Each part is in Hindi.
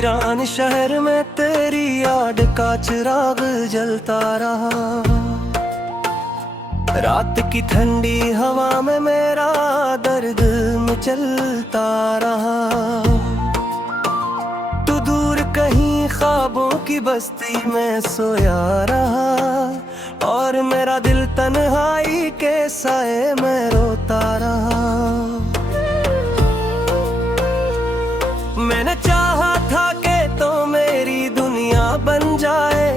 वीरान शहर में तेरी याद का चिराग जलता रहा। रात की ठंडी हवा में मेरा दर्द मचलता रहा। तू दूर कहीं ख्वाबों की बस्ती में सोया रहा, और मेरा दिल तन्हाई के साए में रोता रहा। मैंने चाहा था कि तो मेरी दुनिया बन जाए,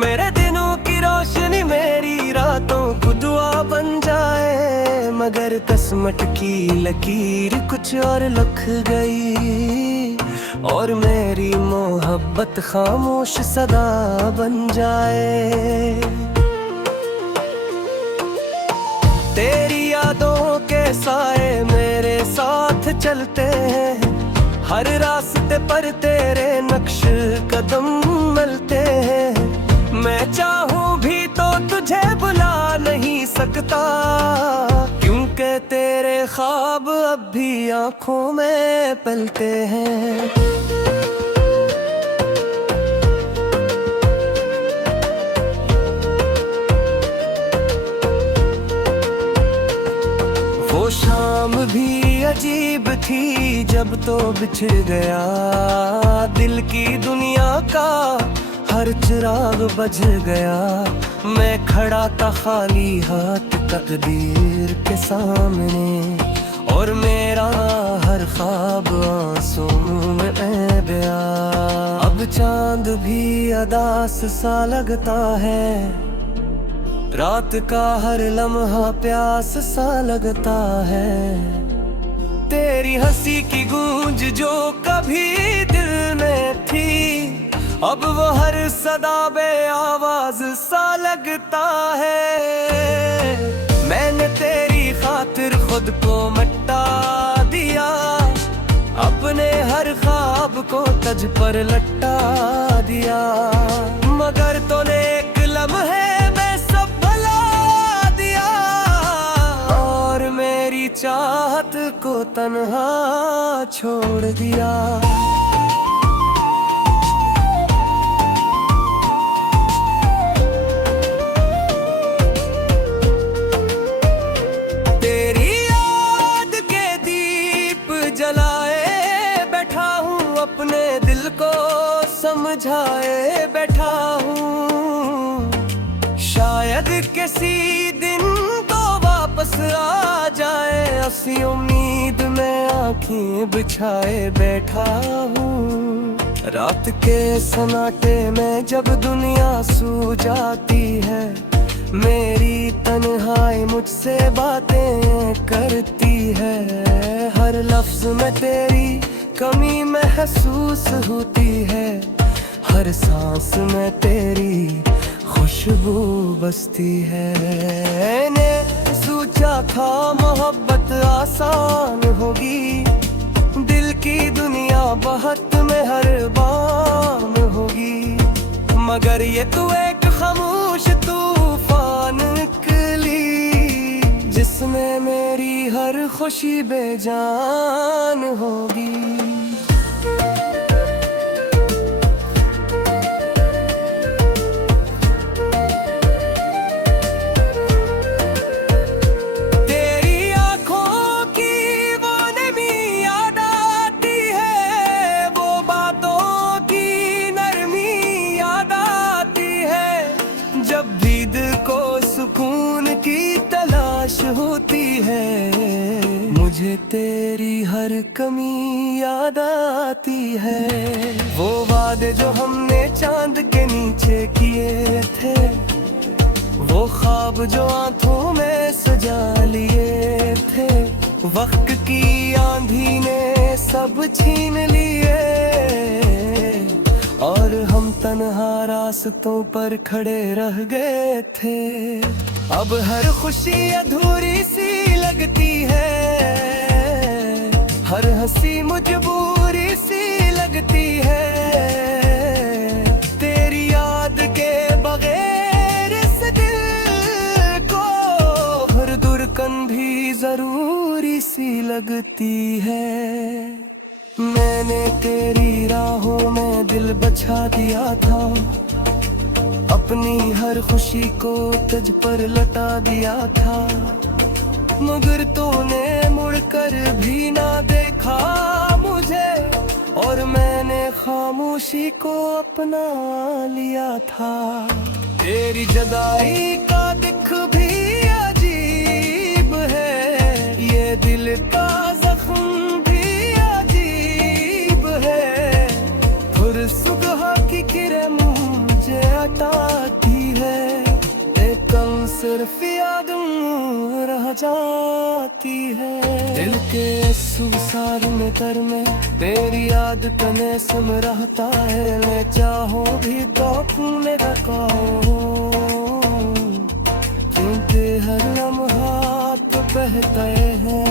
मेरे दिनों की रोशनी मेरी रातों को दुआ बन जाए। मगर किस्मत की लकीर कुछ और लिख गई, और मेरी मोहब्बत खामोश सदा बन जाए। तेरी यादों के साए मेरे साथ चलते हैं, हर रास्ते पर तेरे नक्श कदम मिलते हैं। मैं चाहूँ भी तो तुझे बुला नहीं सकता, क्योंकि तेरे ख्वाब अब भी आँखों में पलते हैं। वो शाम भी अजीब थी जब तो बिछड़ गया, दिल की दुनिया का हर चिराग बुझ गया। मैं खड़ा था खाली हाथ तकदीर के सामने, और मेरा हर ख्वाब आंसुओं में बह गया। अब चांद भी अदास सा लगता है, रात का हर लम्हा प्यास सा लगता है। तेरी हंसी की गूंज जो कभी दिल में थी, अब वो हर सदा बे आवाज सा लगता है। मैंने तेरी खातिर खुद को मिटा दिया, अपने हर ख्वाब को तज पर लटा दिया। मगर तूने एक लम्हे में सब भुला दिया, और मेरी चाहत को तन्हा छोड़ दिया। तेरी याद के दीप जलाए बैठा हूँ, अपने दिल को समझाए बैठा हूँ। शायद किसी दिन तो वापस आ जाए, ऐसी उम्मीद में आँखें बिछाए बैठा हूँ। रात के सन्नाटे में जब दुनिया सो जाती है, मेरी तन्हाई मुझसे बातें करती है। हर लफ्ज में तेरी कमी महसूस होती है, हर सांस में तेरी खुशबू बसती है। ने सोचा था मोहब्बत आसान होगी, दिल की दुनिया बहुत मेहरबान होगी। मगर ये तू एक खामोश तूफान निकली, जिसमें मेरी हर खुशी बेजान होगी। सुकून की तलाश होती है, मुझे तेरी हर कमी याद आती है। वो वादे जो हमने चांद के नीचे किए थे, वो ख्वाब जो आंखों में सजा लिए थे, वक्त की आंधी ने सब छीन लिए, और हम तन्हा रास्तों पर खड़े रह गए थे। अब हर खुशी अधूरी सी लगती है, हर हंसी मजबूरी सी लगती है। तेरी याद के बगैर इस दिल को हर धड़कन भी जरूरी सी लगती है। मैंने तेरी राहों में दिल बचा दिया था, अपनी हर खुशी को तुझ पर लटा दिया था, मगर तूने मुड़कर भी ना देखा मुझे, और मैंने खामोशी को अपना लिया था। तेरी जुदाई का दिख भी अजीब है, ये दिल का जख्म भी अजीब है, फिर सुबह की किरण मुझे हटाती है, एक कम सिर्फ याद रह जाती है। दिल के सुबसार में कर में तेरी याद तने सम रहता है, मैं चाहूं भी तो अपने रखाऊं, क्योंकि हर लम्हा तो बहते हैं।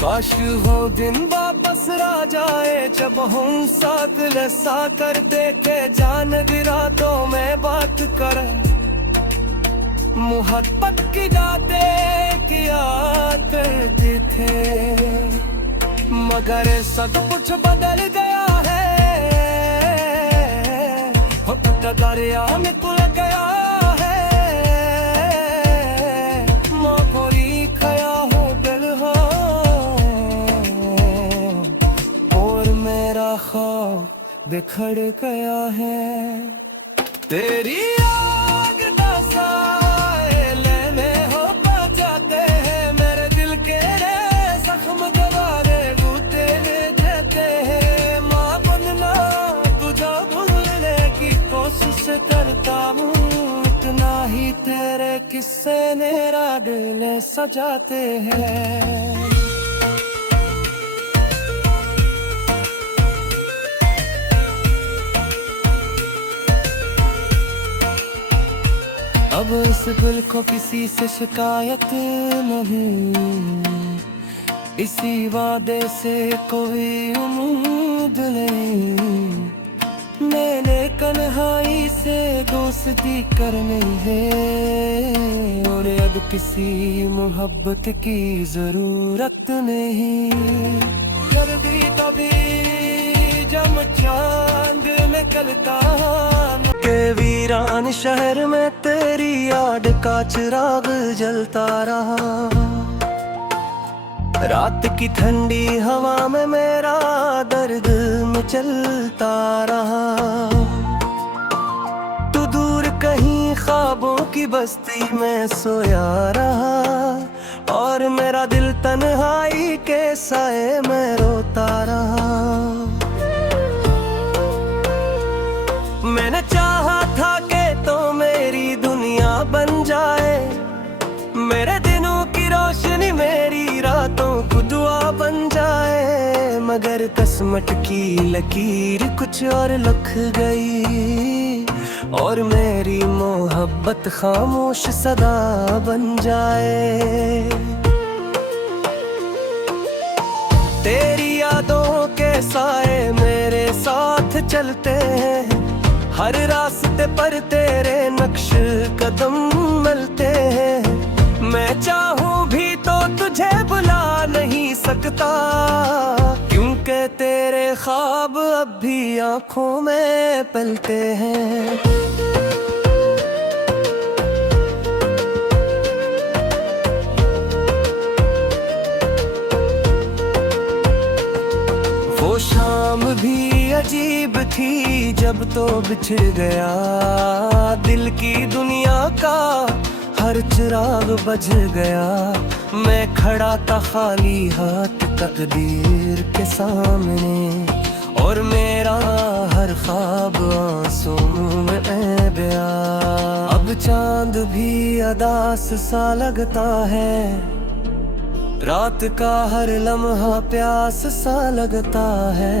काश वो दिन वापस आ जाए जब हम साथ लसा करते थे, जान रातों में बात करें, मोहब्बत की बातें किया करते थे, मगर सब कुछ बदल गया है, दरिया में खुल गया है, मोरी खया हो दिल हो, और मेरा ख्वाब बिखर गया है। तेरी करता हूँ इतना ही तेरे किस्से मेरा दिल सजाते हैं। अब इस दिल को किसी से शिकायत नहीं, इसी वादे से कोई उम्मीद नहीं, मैंने कन्हाई से दोस्ती करनी है, और अब किसी मोहब्बत की जरूरत नहीं। कर दी तभी जब चांद निकलता के वीरान शहर में तेरी याद का चिराग जलता रहा, रात की ठंडी हवा में मेरा दर्द मचलता रहा, तू दूर कहीं ख्वाबों की बस्ती में सोया रहा, और मेरा दिल तन्हाई के साए में रोता रहा। मैंने चाहा था कि तो मेरी दुनिया बन जाए, मेरे दिनों की रोशनी मेरी रातों को दुआ बन जाए, मगर किस्मत की लकीर कुछ और लिख गई, और मेरी मोहब्बत खामोश सदा बन जाए। तेरी यादों के साए मेरे साथ चलते हैं, हर रास्ते पर तेरे नक्श कदम मिलते हैं, मैं चाहूं भी तो तुझे बुला नहीं सकता, क्योंकि तेरे ख्वाब अब भी आँखों में पलते हैं। वो शाम भी अजीब थी जब तो बिछड़ गया, दिल की दुनिया का हर चिराग बज गया, मैं खड़ा था खाली हाथ तकदीर के सामने, और मेरा हर ख्वाब आंसुओं में बया। अब चांद भी अदास सा लगता है, रात का हर लम्हा प्यास सा लगता है,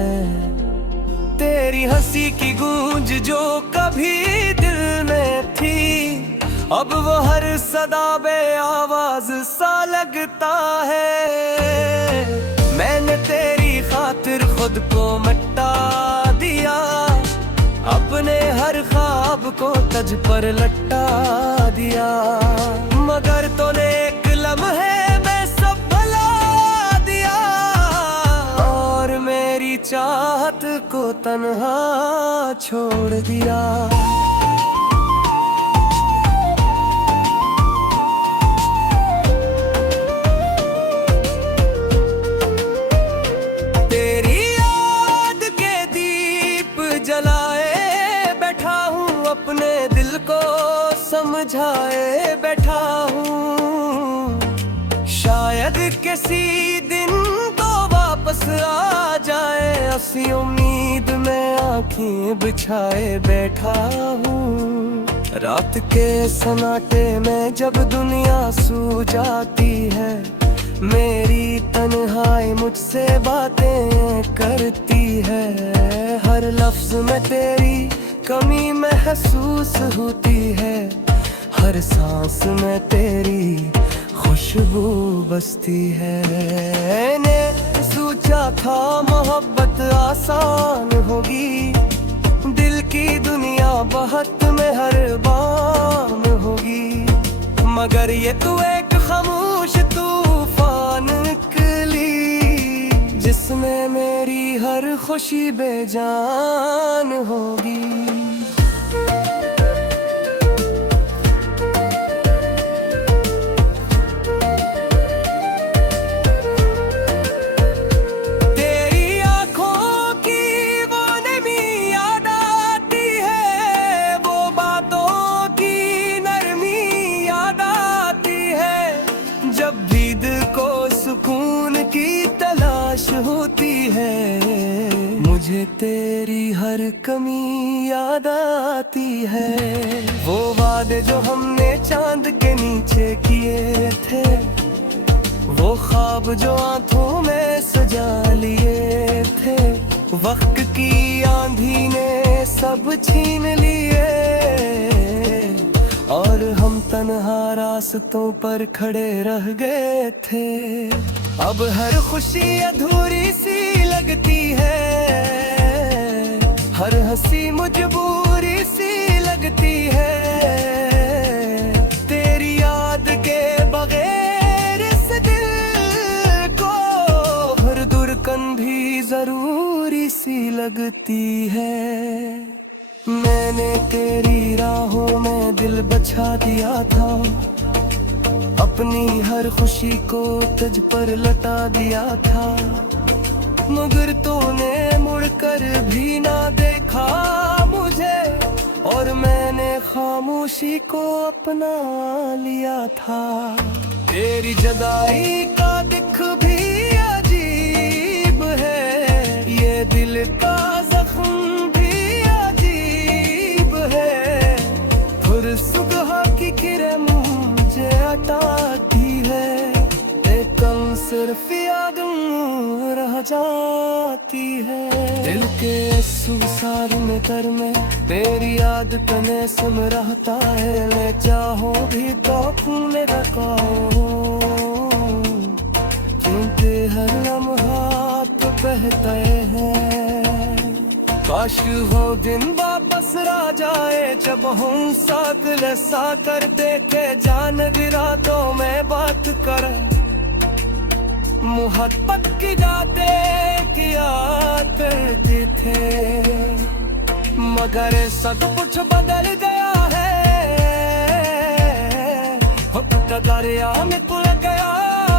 तेरी हंसी की गूंज जो कभी दिल में थी, अब वो हर सदा बे आवाज सा लगता है। मैंने तेरी खातिर खुद को मिटा दिया, अपने हर ख्वाब को तज पर लटा दिया, मगर तूने एक लम्हे में सब भुला दिया, और तन्हा छोड़ दिया। तेरी याद के दीप जलाए बैठा हूँ, अपने दिल को समझाए बैठा हूँ। शायद किसी दिन तो वापस आ जाए, ऐसी उम्मीद में आँखें बिछाए बैठा हूँ। रात के सन्नाटे में जब दुनिया सो जाती है, मेरी तन्हाई मुझसे बातें करती है। हर लफ्ज में तेरी कमी महसूस होती है, हर सांस में तेरी खुशबू बसती है। ने सोचा था मोहब्बत आसान होगी, दिल की दुनिया बहुत मेहरबान होगी, मगर ये तू एक खामोश तूफान निकली, जिसमें मेरी हर खुशी बेजान होगी। सुकून की तलाश होती है, मुझे तेरी हर कमी याद आती है। वो वादे जो हमने चांद के नीचे किए थे, वो ख्वाब जो आंखों में सजा लिए थे, वक्त की आंधी ने सब छीन लिए और हम तन्हा रास्तों पर खड़े रह गए थे। अब हर खुशी अधूरी सी लगती है, हर हंसी मजबूरी सी लगती है। तेरी याद के बगैर इस दिल को हर धड़कन भी जरूरी सी लगती है। मैंने तेरी राहों में दिल बचा दिया था, अपनी हर खुशी को तुझ पर लटा दिया था, मगर तूने मुड़कर भी ना देखा मुझे, और मैंने खामोशी को अपना लिया था। तेरी जुदाई का दिख भी अजीब है, ये दिल का जख्म भी अजीब है। फिर सुबह की किरण मुझे हटाती है, एकदम सिर्फ याद रह जाती है। दिल के सुसार में कर में तेरी याद तने सम रहता है, ले चाहो भी तो अपने रखाओ, क्योंकि हर लम्हा तो बहते हैं। काश वो दिन वापस आ जाए जब हम साथ ऐसा करते थे, जान रातों में बात कर, मोहब्बत की बातें किया करते थे, मगर सब कुछ बदल गया है। दरिया में तुल गया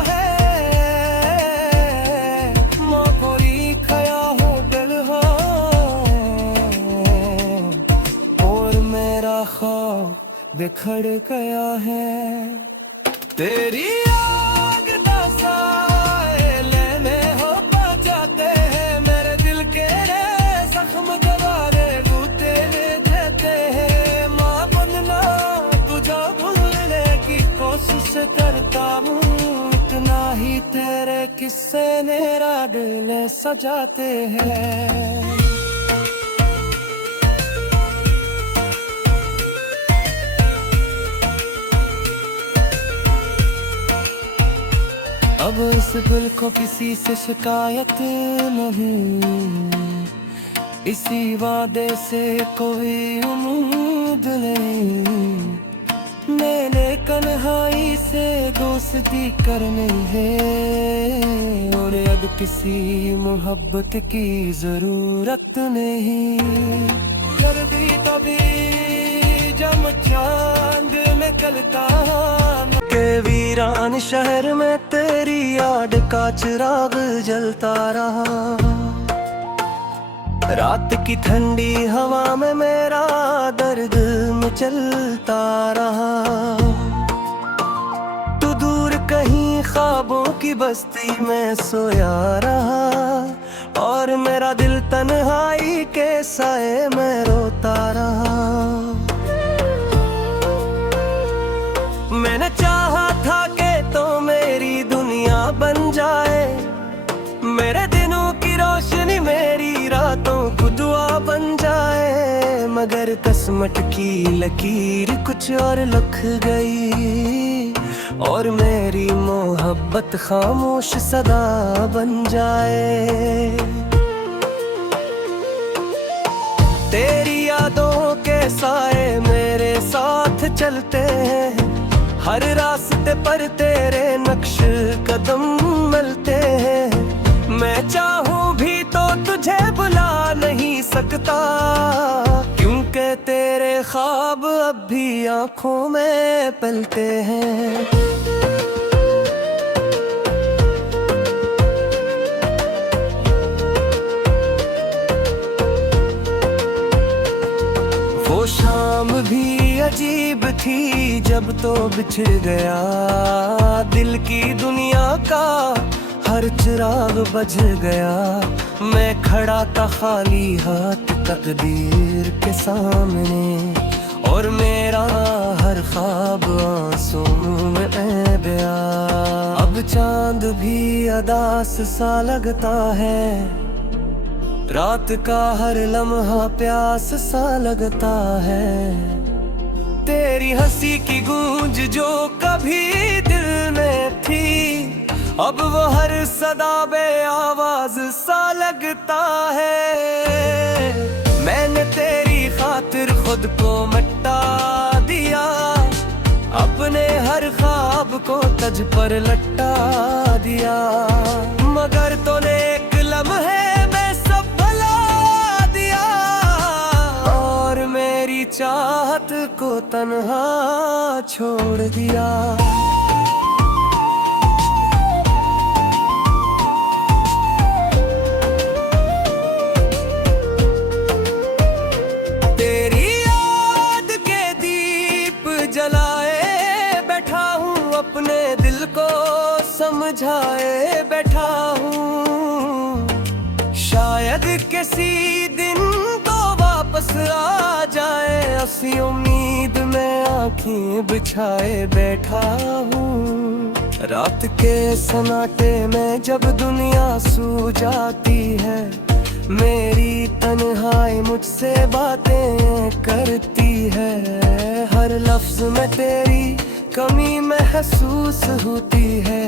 है, मोरी खया हो दिल हो, और मेरा ख्वाब बिखर गया है। तेरी आग दा साए लेने हो बजाते हैं, मेरे दिल के जख्म गवारे गुते देते हैं। माँ बनना तुझे भूलने की कोशिश करता हूँ, इतना ही तेरे किस्से मेरा दिल सजाते हैं। अब इस दिल को किसी से शिकायत नहीं, इसी वादे से कोई उम्मीद नहीं। मैंने कन्हाई से 2 दोस्ती करनी है और अब किसी मोहब्बत की जरूरत नहीं। कर दी तभी जब चांद निकलता के वीरान शहर में तेरी याद का चिराग जलता रहा। रात की ठंडी हवा में मेरा दर्द मचलता रहा। तू दूर कहीं ख्वाबों की बस्ती में सोया रहा और मेरा दिल तन्हाई के साए में रोता रहा। मैंने चाहा था कि तो मेरी दुनिया बन जाए, मेरे दिनों की रोशनी मेरी रातों को दुआ बन जाए। मगर किस्मत की लकीर कुछ और लिख गई और मेरी मोहब्बत खामोश सदा बन जाए। तेरी यादों के साए मेरे साथ चलते हैं, हर रास्ते पर तेरे नक्श कदम मिलते हैं। मैं चाहूं भी तो तुझे बुला नहीं सकता, क्योंकि तेरे ख्वाब अब भी आंखों में पलते हैं। वो शाम भी अजीब थी जब तो बिछड़ गया दिल की दुनिया का हर चिराग बज गया। मैं खड़ा था खाली हाथ तकदीर के सामने और मेरा हर ख्वाब आंसुओं में बह गया। अब चांद भी अदास सा लगता है, रात का हर लम्हा प्यास सा लगता है। तेरी हंसी की गूंज जो कभी दिल में थी, अब वो हर सदा बे आवाज सा लगता है। मैंने तेरी खातिर खुद को मिटा दिया, अपने हर ख्वाब को तज पर लटा दिया। मगर तूने एक लम्हे में सब भुला दिया और मेरी चाहत को तन्हा छोड़ दिया। जलाए बैठा हूँ, अपने दिल को समझाए बैठा हूँ। शायद किसी दिन तो वापस आ जाए, ऐसी उम्मीद में आँखें बिछाए बैठा हूँ। रात के सन्नाटे में जब दुनिया सो जाती है, मेरी तन्हाई मुझसे बातें करती है। हर लफ्ज में तेरी कमी महसूस होती है,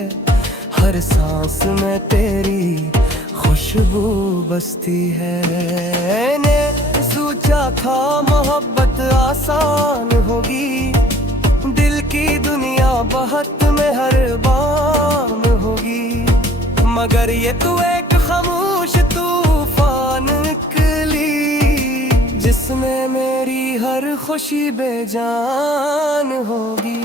हर सांस में तेरी खुशबू बसती है। ने सोचा था मोहब्बत आसान होगी, दिल की दुनिया बहुत मेहरबान होगी। मगर ये तू एक खामोश तूफान निकली, जिसमें मेरी हर खुशी बेजान होगी।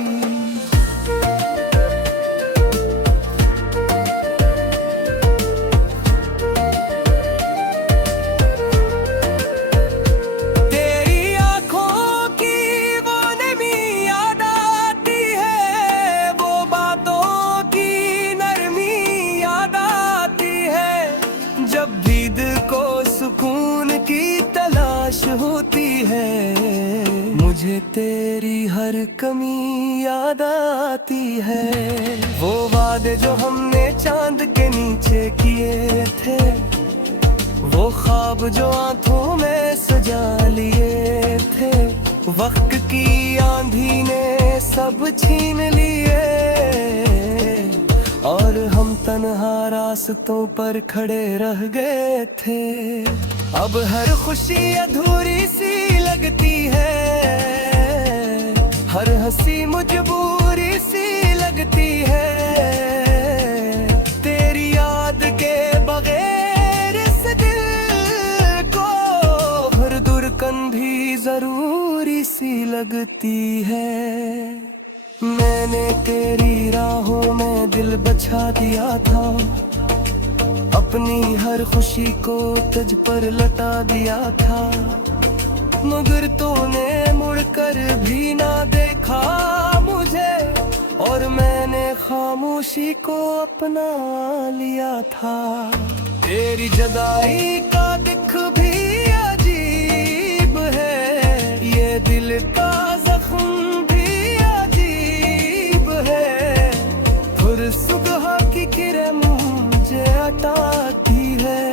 तेरी आँखों की वो नमी याद आती है, वो बातों की नरमी याद आती है। जब भी दिल को सुकून की तलाश होती है, मुझे तेरी हर कमी याद आती है। वो वादे जो हमने चांद के नीचे किए थे, वो ख्वाब जो आंखों में सजा लिए थे, वक्त की आंधी ने सब छीन लिए और हम तन्हा रास्तों पर खड़े रह गए थे। अब हर खुशी अधूरी सी लगती है, हर हंसी मजबूरी सी लगती है। होती है। मैंने तेरी राहों में दिल बचा दिया था, अपनी हर खुशी को तुझ पर लटा दिया था, मगर तूने मुड़कर भी ना देखा मुझे, और मैंने खामोशी को अपना लिया था। तेरी जुदाई का दिख भी अजीब है, ये दिल का जख्म भी अजीब है, फिर सुबह की किरण मुझे हटाती है,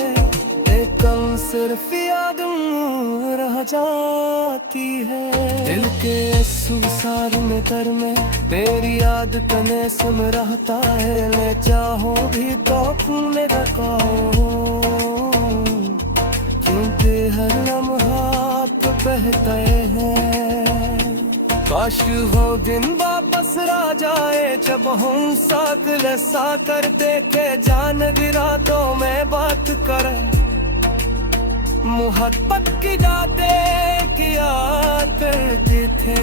एक कम सिर्फ याद रह जाती है। दिल के सुनसार में दर में तेरी याद तने सुन रहता है, ले चाहो भी तो अपने रखाओ, क्योंकि हर लम्हा तो बहते हैं। काश वो दिन वापस आ जाए जब हम साथ लसा करते थे, जान रातों में बात करें, मोहब्बत की जाते किया करते थे,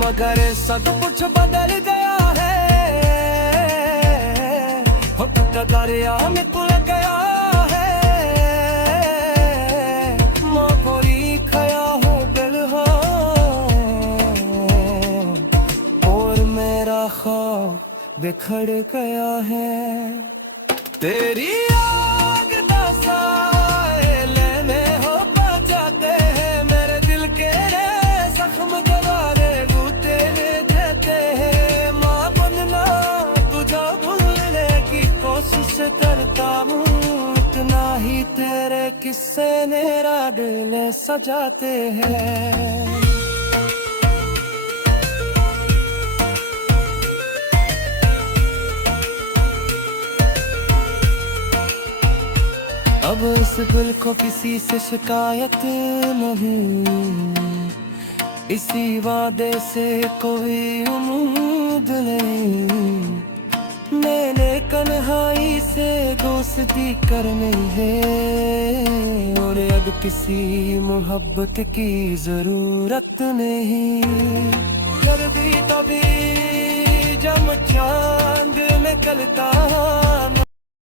मगर सब कुछ बदल गया है, दरिया में तुल गया है, मोरी खया हो बिलहा, और मेरा ख्वाब बिखर गया है। तेरी आग दा साए में हो बजाते हैं, मेरे दिल के जख्म गवारे बूते देते हैं, माँ बनना तुझे भूलने की कोशिश करता हूँ, इतना ही तेरे किस्से मेरा दिल सजाते हैं। अब इस दिल को किसी से शिकायत नहीं, इसी वादे से कोई उम्मीद नहीं, मैंने कन्हाई से दोस्ती करनी है, और अब किसी मोहब्बत की जरूरत नहीं। कर दी तभी जब चांद निकलता